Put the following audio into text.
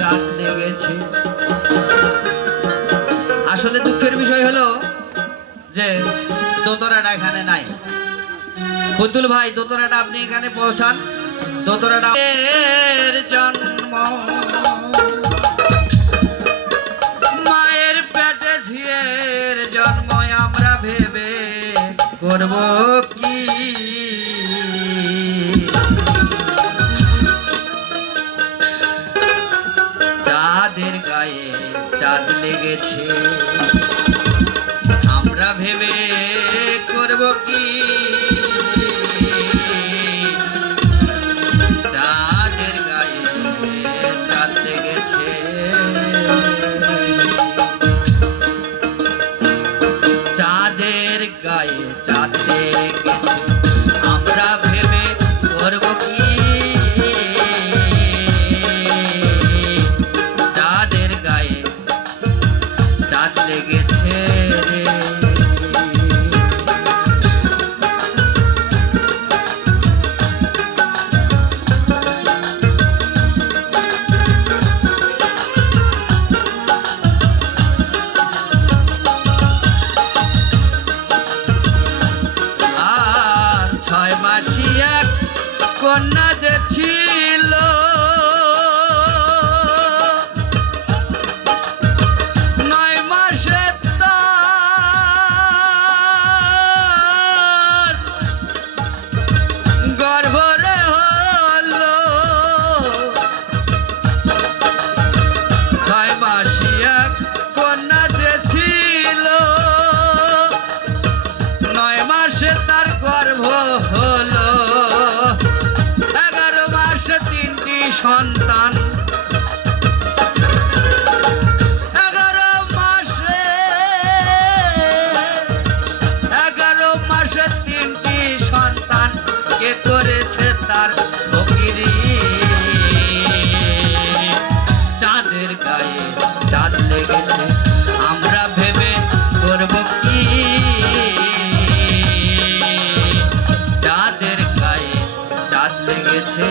চাঁদ লেগেছে। আসলে দুঃখের বিষয় হলো যে দোতরাটা এখানে নাই। পুতুল ভাই, দোতরাটা আপনি এখানে পৌঁছান। দোতরাটা জন্ম মায়ের পেটে ঝিয়ের জন্ম, আমরা ভেবে করব কি? চাঁদের গায়ে চাঁদ লেগেছে, আমরা ভেবে করব কি? চাঁদের গায়ে চাঁদ লেগেছে, চাঁদের গায়ে চাঁদ লেগেছে, আমরা ভেবে করব কি? চাঁদের গায়ে চাঁদ লেগেছে রে। আর 6 মাসি এক কন্যা যে ছিল, তার গর্ভ হলো 11 মাসে 3টি সন্তান। 11 মাসে 3টি সন্তান কে করেছে তার ফকিরি। চাঁদের গায়ে চাঁদ লেগেছে, আমরা ভেবে করব কি? চাঁদের গায়ে চাঁদ লেগেছে।